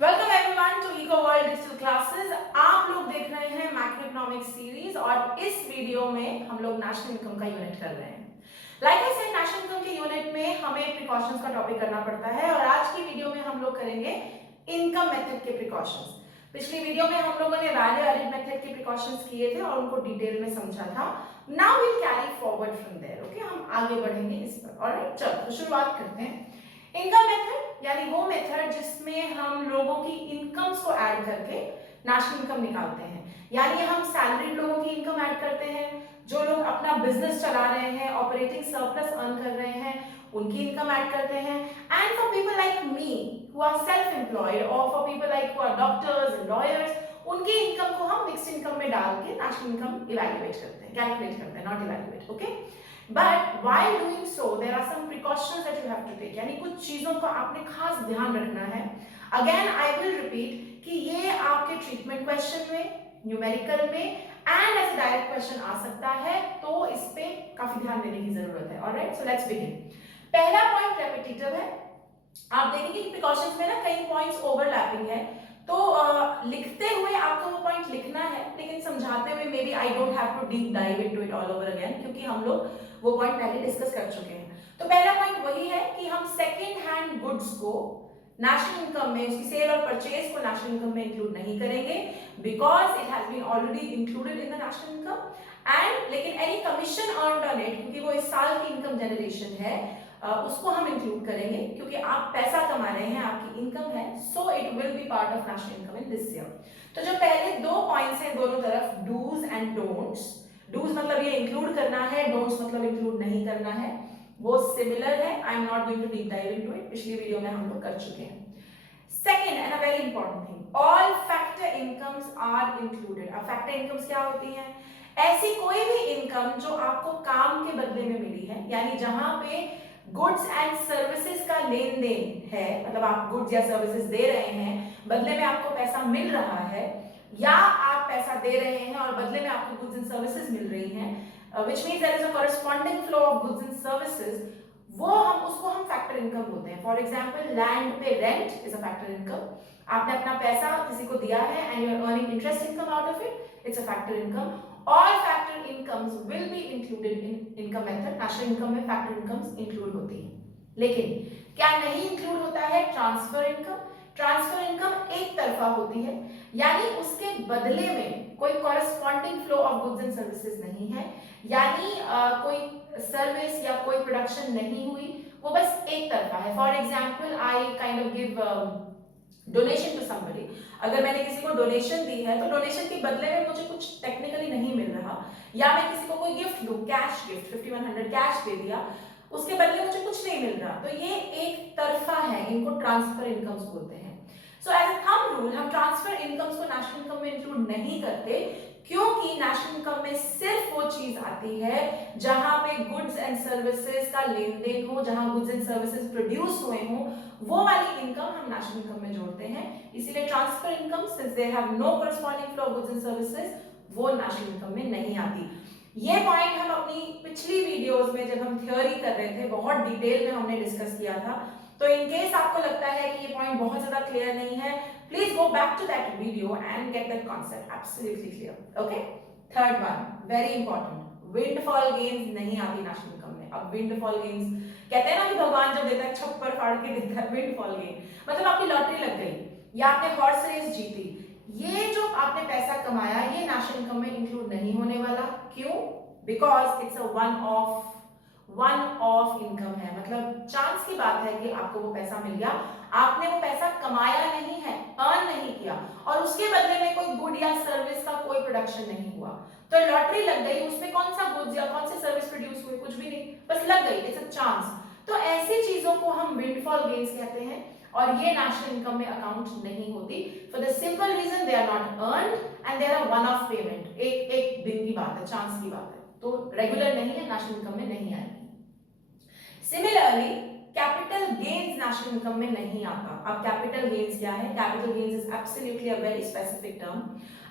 Welcome everyone to Eco World Digital Classes. आप लोग देख रहे हैं मैक्रो इकोनॉमिक्स सीरीज और इस वीडियो में हम लोग नेशनल इनकम का यूनिट कर रहे हैं। Like I said, national income के यूनिट में हमें प्रिकॉशंस का टॉपिक करना पड़ता है और आज की वीडियो में हम लोग करेंगे इनकम मेथड के प्रिकॉशंस। पिछली वीडियो में हम लोगों ने वैल्यू एडेड मेथड के प्रिकॉशंस किए थे और उनको डिटेल में समझा था। Now will carry forward from there. Okay, हम आगे बढ़ेंगे इस पर। ऑलराइट, चलो तो शुरुआत करते हैं। इनकम मेथड यानी वो मेथड जिसमें हम लोगों की इनकम्स को ऐड करके नेशनल इनकम निकालते हैं। यानी हम सैलरीड लोगों की इनकम ऐड करते हैं, जो लोग अपना बिजनेस चला रहे हैं, ऑपरेटिंग सरप्लस अर्न कर रहे हैं, उनकी इनकम ऐड करते हैं। And for people like me who are self employed और for people like who are doctors and lawyers, उनकी इनकम को हम मिक्स्ड इनकम में डाल के नेशनल इनकम इवैल्यूएट करते हैं, कैलकुलेट करते हैं, not evaluate. Okay, but while doing so there are some precautions that you have to take। यानी कुछ चीजों का आपने खास ध्यान रखना है। अगेन आई विल रिपीट कि ये आपके ट्रीटमेंट क्वेश्चन में, न्यूमेरिकल में एंड एज डायरेक्ट क्वेश्चन आ सकता है, तो इस पे काफी ध्यान देने की जरूरत है। Alright, so let's begin. पहला पॉइंट रेपिटेटिव है। आप देखेंगे कि प्रिकॉशंस में ना कई पॉइंट्स ओवरलैपिंग है, तो लिखते हुए आपको वो पॉइंट लिखना है, लेकिन समझाते हुए maybe I don't have to deep dive into it all over again, क्योंकि हम लोग वो पॉइंट पहले डिस्कस कर चुके हैं। तो पहला पॉइंट वही है कि हम सेकेंड हैंड गुड्स को नेशनल इनकम में, उसकी सेल और परचेज को नेशनल इनकम में इंक्लूड नहीं करेंगे, because it has been already included in the national income. And लेकिन any commission earned on it, क्योंकि वो इस साल की इनकम जनरेशन है, उसको हम इंक्लूड करेंगे, क्योंकि आप पैसा कमा रहे हैं, आपकी इनकम है, so it will B part of national income in this year. तो जो पहले दो पॉइंट्स हैं दोनों तरफ, डूज एंड डोंट्स, डूज मतलब ये इंक्लूड करना है, डोंट्स मतलब इंक्लूड नहीं करना है, वो सिमिलर है। I am not going to deep dive into it, पिछली वीडियो में हम लोग कर चुके हैं। Second and a very important thing, all factor incomes are included. अब फैक्टर इनकम्स क्या होती हैं? ऐसी कोई भी इनकम जो आपको काम के बदले में मिली है, यानी जहां पे गुड्स एंड सर्विसेज का लेन देन है, मतलब आप गुड्स या सर्विसेज दे रहे हैं, बदले में आपको पैसा मिल रहा है, या आप पैसा दे रहे हैं और बदले में आपको गुड्स एंड सर्विसेज मिल रही हैं, which means there is a corresponding flow of goods and services, उसको हम फैक्टर इनकम बोलते हैं। फॉर एग्जांपल, लैंड पे rent is a factor income. आपने अपना पैसा किसी को दिया है and you are earning interest income out of it, it's a factor income. All factor incomes will be included in income method। National income में factor incomes include होती हैं, लेकिन क्या नहीं इंक्लूड होता है? Transfer income. ट्रांसफर इनकम एक तरफा होती है, यानी उसके बदले में कोई corresponding flow of goods and services नहीं है, यानी कोई सर्विस या कोई प्रोडक्शन नहीं हुई, वो बस एक तरफा है। For example, I kind of give donation to somebody. अगर मैंने किसी को डोनेशन दी है, तो डोनेशन के बदले में मुझे कुछ टेक्निकली नहीं मिल रहा, या मैं किसी को कोई गिफ्ट दूं, कैश गिफ्ट 5100 कैश दे दिया, उसके बदले मुझे कुछ नहीं मिल रहा, तो ये एक तरफा है, इनको ट्रांसफर इनकम्स बोलते हैं। So as a thumb rule, हम ट्रांसफर इनकम्स को नेशनल इनकम में इंक्लूड नहीं करते, क्योंकि नेशनल इनकम में सिर्फ वो चीज आती है जहां पे गुड्स एंड सर्विसेज का लेन देन हो, जहां गुड्स एंड सर्विसेज प्रोड्यूस हुए हो, वो वाली इनकम हम नेशनल इनकम में जोड़ते हैं। इसीलिए transfer income, since they have no corresponding flow of goods and services, वो नेशनल इनकम में नहीं आती। ये पॉइंट हम अपनी पिछली वीडियोस में जब हम थ्योरी कर रहे थे, बहुत डिटेल में हमने डिस्कस किया था। तो इन केस आपको लगता है कि ये पॉइंट बहुत ज्यादा क्लियर नहीं है, please go back to that video and get that concept absolutely clear. Okay, third one very important, windfall gains नहीं आती नेशनल इनकम में। अब विंडफॉल गेन्स कहते हैं ना कि भगवान जब देता है छप्पर फाड़ के देता है, विंडफॉल गेन मतलब आपकी लॉटरी लग गई या आपने हॉर्स रेस जीती, ये जो आपने पैसा कमाया, ये नेशनल इनकम में इंक्लूड नहीं होने वाला। क्यों? Because it's a one of income है, मतलब चांस की बात है कि आपको वो पैसा मिल गया, आपने वो पैसा कमाया नहीं है, अर्न नहीं किया, और उसके बदले में कोई गुड या सर्विस का कोई प्रोडक्शन नहीं हुआ, तो लॉटरी लग गई, उसमें कौन सा गुड्स या कौन सी सर्विस प्रोड्यूस हुई? कुछ भी नहीं, बस लग गई, इट्स अ चांस। तो ऐसी चीजों को हम विंडफॉल गेन्स कहते हैं, और ये नेशनल इनकम में अकाउंट नहीं होती, for the simple reason they are not earned and they are one off payment, एक दिन की बात है, चांस की बात है, तो रेगुलर नहीं है, नेशनल इनकम में नहीं आएगी। Similarly capital gains national income में नहीं आता। अब कैपिटल गेन्स क्या है? Capital gains is absolutely a very specific term.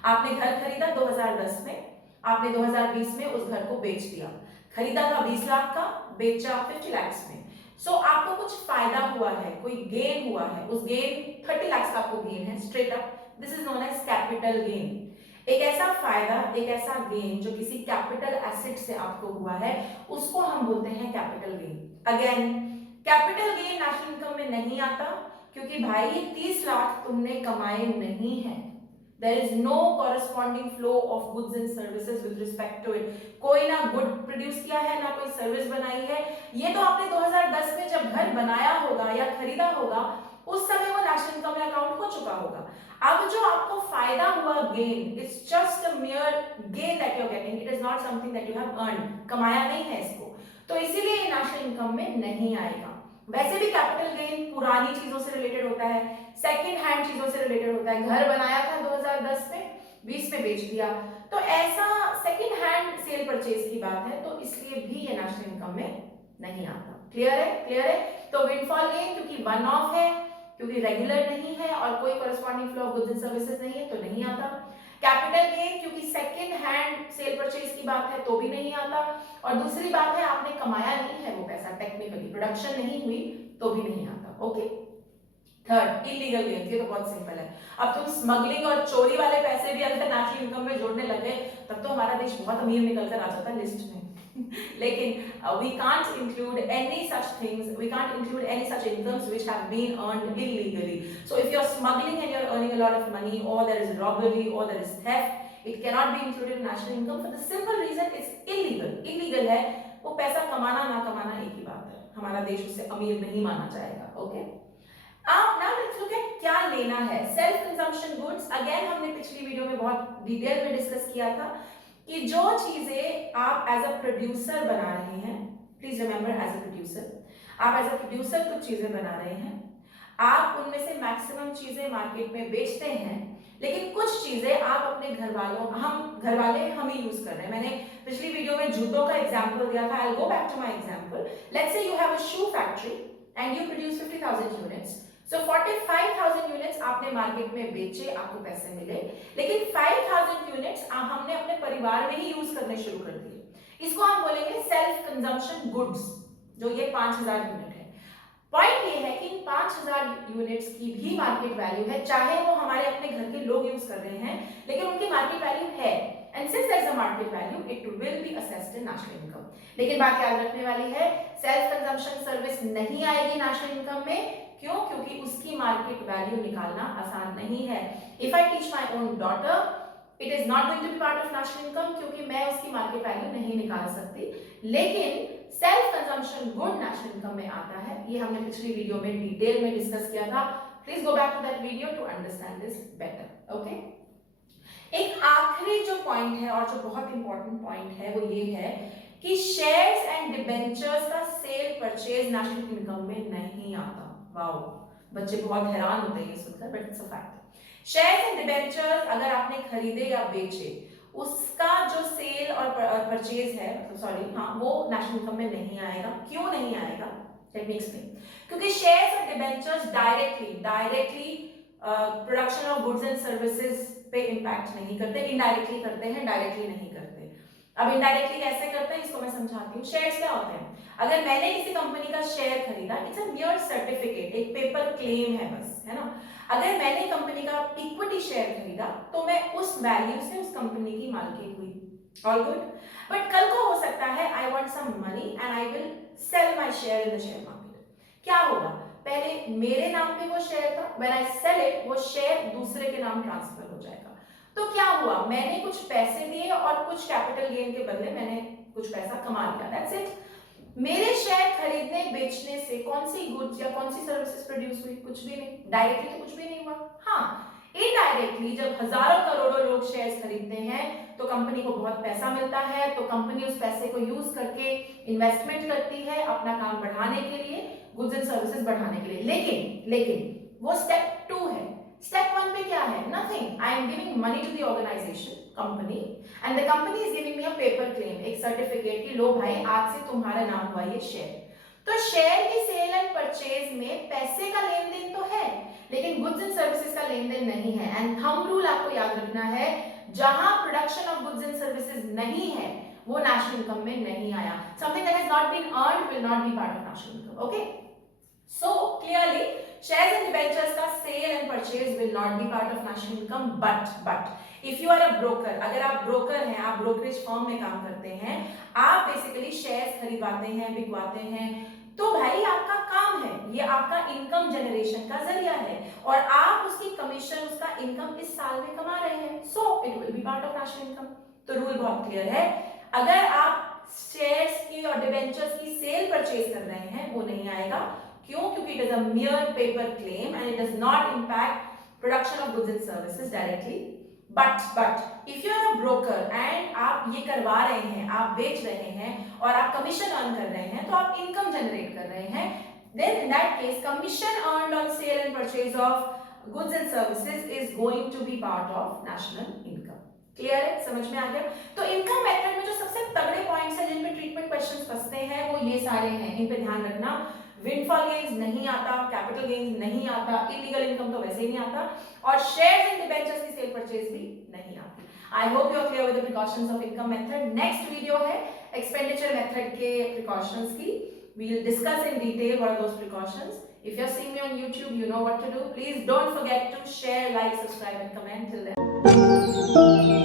आपने घर खरीदा 2010 में, आपने 2020 में उस घर को बेच दिया, खरीदा था 20 लाख का, बेचा 50 लाख में, सो आपको कुछ फायदा हुआ है, कोई गेन हुआ है, उस गेन 30 लाख का आपको गेन है straight up, this is known as capital gain. एक ऐसा फायदा, एक ऐसा गेन जो किसी कैपिटल एसेट से आपको हुआ है, उसको हम बोलते हैं capital gain. Again capital gain national income में नहीं आता, क्योंकि भाई 30 लाख तुमने कमाए नहीं है। There is no corresponding flow of goods and services with respect to it. कोई ना गुड प्रोड्यूस किया है, ना कोई सर्विस बनाई है। ये तो आपने 2010 में जब घर बनाया होगा या खरीदा होगा, उस समय वो नेशनल इनकम में अकाउंट हो चुका होगा। अब जो आपको फायदा हुआ gain, it's just a mere gain that you are getting, it is not something that you have earn, कमाया नहीं है इसको, तो इसीलिए ये नेशनल इनकम में नहीं आएगा। वैसे भी कैपिटल गेन पुरानी चीजों से रिलेटेड होता है, सेकंड हैंड चीजों से रिलेटेड होता है। घर बनाया था 2010 में, 20 में बेच दिया, तो ऐसा सेकंड हैंड सेल परचेज की बात है, तो इसलिए भी ये नेशनल इनकम में नहीं आता। क्लियर है? क्लियर है? तो विंडफॉल गेन क्योंकि वन ऑफ है, क्योंकि रेगुलर नहीं है और कोई corresponding flow of goods and services नहीं है, तो नहीं आता। कैपिटल गेन क्योंकि सेकंड हैंड सेल परचेज की बात है, तो भी नहीं आता। और दूसरी बात है, आपने कमाया नहीं है वो पैसा, टेक्निकली प्रोडक्शन नहीं हुई, तो भी नहीं आता। ओके। थर्ड, इलीगल गेन, ये तो बहुत सिंपल है। अब तुम स्मगलिंग और चोरी वाले पैसे भी अगर नेशनल इनकम में जोड़ने लगे, तब तो हमारा देश बहुत अमीर निकल कर आ जाता है लिस्ट में। लेकिन we can't include any such things, we can't include any such incomes which have been earned illegally. So if you're smuggling and you're earning a lot of money, or there is robbery, or there is theft, it cannot be included in national income for the simple reason it's illegal. Illegal है, वो पैसा कमाना ना कमाना एक ही बात है, हमारा देश उससे अमीर नहीं माना जाएगा। ओके। अब नाउ लेट्स लुक एट क्या लेना है। सेल्फ कंजम्पशन गुड्स, अगेन हमने पिछली वीडियो में बहुत डिटेल में डिस्कस किया था कि जो चीजें आप एज अ प्रोड्यूसर बना रहे हैं, please remember as a producer, आप एज अ प्रोड्यूसर कुछ चीजें बना रहे हैं, आप उनमें से मैक्सिमम चीजें मार्केट में बेचते हैं, लेकिन कुछ चीजें आप अपने घर वालों, हम ही यूज कर रहे हैं। मैंने पिछली वीडियो में जूतों का एग्जांपल दिया था, I will go back to my example. Let's say you have a shoe factory and you produce 50,000 units, so 45,000 units आपने मार्केट में बेचे, आपको पैसे मिले, लेकिन 5,000 यूनिट्स हमने अपने परिवार में ही यूज करने शुरू कर दिए। इसको हम बोलेंगे सेल्फ कंजम्पशन गुड्स, जो ये 5,000 यूनिट है। पॉइंट ये है कि इन 5,000 यूनिट्स की भी मार्केट वैल्यू है, चाहे वो हमारे अपने घर के लोग यूज कर रहे हैं, लेकिन उनकी मार्केट वैल्यू है, and since there is a market value it will be assessed in national income. लेकिन बात याद रखने वाली है, सेल्फ कंजम्पशन सर्विस नहीं आएगी नेशनल इनकम में। क्यों? क्योंकि उसकी मार्केट वैल्यू निकालना आसान नहीं है। If I teach my own daughter, it is not going to be part of national income, क्योंकि मैं उसकी मार्केट वैल्यू नहीं निकाल सकती। लेकिन self consumption good national income में आता है, ये हमने पिछली वीडियो में डिटेल में डिस्कस किया था। Please go back to that video to understand this better. Okay. एक आखिरी जो पॉइंट है और जो बहुत इंपॉर्टेंट पॉइंट है, वो ये है कि शेयर्स एंड डिबेंचर्स का सेल परचेज नेशनल इनकम में नहीं आता। वाओ, बच्चे बहुत हैरान होते हैं ये सुनकर, but it's a fact. Shares and debentures अगर आपने खरीदे या बेचे, उसका जो सेल और परचेज है, सॉरी हाँ, वो नेशनल इनकम में नहीं आएगा। क्यों नहीं आएगा? Let me explain. क्योंकि shares and debentures directly production of goods and services पे इंपैक्ट नहीं करते, इनडायरेक्टली करते हैं, डायरेक्टली नहीं करते। अब इनडायरेक्टली कैसे करते हैं इसको मैं समझाती हूँ। शेयर्स क्या होते हैं? अगर मैंने किसी कंपनी का शेयर खरीदा, इट्स अ मियर सर्टिफिकेट, एक पेपर क्लेम है बस, है ना। अगर मैंने कंपनी का इक्विटी शेयर खरीदा, तो मैं उस वैल्यू से उस कंपनी की मालकिन हुई। All good. बट कल को हो सकता है I want some money and I will sell my share in the share market. क्या होगा? पहले मेरे नाम पे वो शेयर था, व्हेन आई सेल इट, वो शेयर दूसरे के नाम ट्रांसफर हो जाएगा। तो क्या हुआ? मैंने कुछ पैसे दिए और कुछ कैपिटल गेन के बदले मैंने कुछ पैसा कमा लिया, दैट्स इट। मेरे शेयर खरीदने बेचने से कौन सी गुड्स या कौन सी सर्विसेज प्रोड्यूस हुई? कुछ भी नहीं। डायरेक्टली तो कुछ भी नहीं हुआ। हाँ, इनडायरेक्टली जब हजारों करोड़ों लोग शेयर्स खरीदते हैं तो कंपनी को बहुत पैसा मिलता है, तो कंपनी उस पैसे को यूज करके इन्वेस्टमेंट करती है अपना काम बढ़ाने के लिए, गुड्स एंड सर्विसेज बढ़ाने के लिए। लेकिन वो स्टेप 2 है। स्टेप 1 पे क्या है? Nothing. I am giving money to the organisation, company, and the company is giving me a paper claim, एक सर्टिफिकेट कि लो भाई, आज से तुम्हारा नाम हुआ ये शेयर। तो शेयर की सेल एंड परचेज में पैसे का लेन देन तो है, लेकिन गुड्स एंड सर्विसेज का लेन देन नहीं है। एंड थंब रूल आपको याद रखना है, जहां production of goods and services नहीं है, वो नेशनल इनकम में नहीं आया. Something that has not been earned will not be part of national income. Okay, so clearly shares and debentures का sale and purchase will not be part of national income. But if you are a broker, अगर आप broker हैं, आप brokerage firm में काम करते हैं, आप बेसिकली शेयर्स खरीदवाते हैं, बिकवाते हैं, तो भाई आपका काम है, ये आपका इनकम जनरेशन का जरिया है और आप उसकी कमीशन, उसका इनकम इस साल में कमा रहे हैं, so it will B part of national income. तो रूल बहुत क्लियर है. अगर आप शेयर्स की और डिबेंचर्स की सेल परचेज कर रहे हैं, वो नहीं आएगा. क्यों? क्योंकि it is a mere paper claim and it does not impact production of goods and services directly. But if you are a broker and आप ये करवा रहे हैं, आप बेच रहे हैं और आप कमीशन अर्न कर रहे हैं, तो आप इनकम जनरेट कर रहे हैं, then in that case commission earned on sale and purchase of goods and services is going to be part of national income. Clear है? समझ में आ गया? तो इनकम मेथड में जो सबसे तगड़े पॉइंट्स हैं जिन पे ट्रीटमेंट क्वेश्चंस फंसते हैं वो ये सारे हैं. इन पे ध्यान रखना. विंडफॉल गेन्स नहीं आता, कैपिटल गेन्स नहीं आता, इलीगल इनकम तो वैसे ही नहीं आता, और शेयर्स एंड डिबेंचर्स की सेल परचेज भी नहीं आती. I hope you are clear with the precautions of income method. Next video है एक्सपेंडिचर मेथड के प्रिकॉशंस की. We will discuss in detail what are those precautions. If you're seeing me on YouTube, you know what to do. Please don't forget to share, like, subscribe and comment. Till then.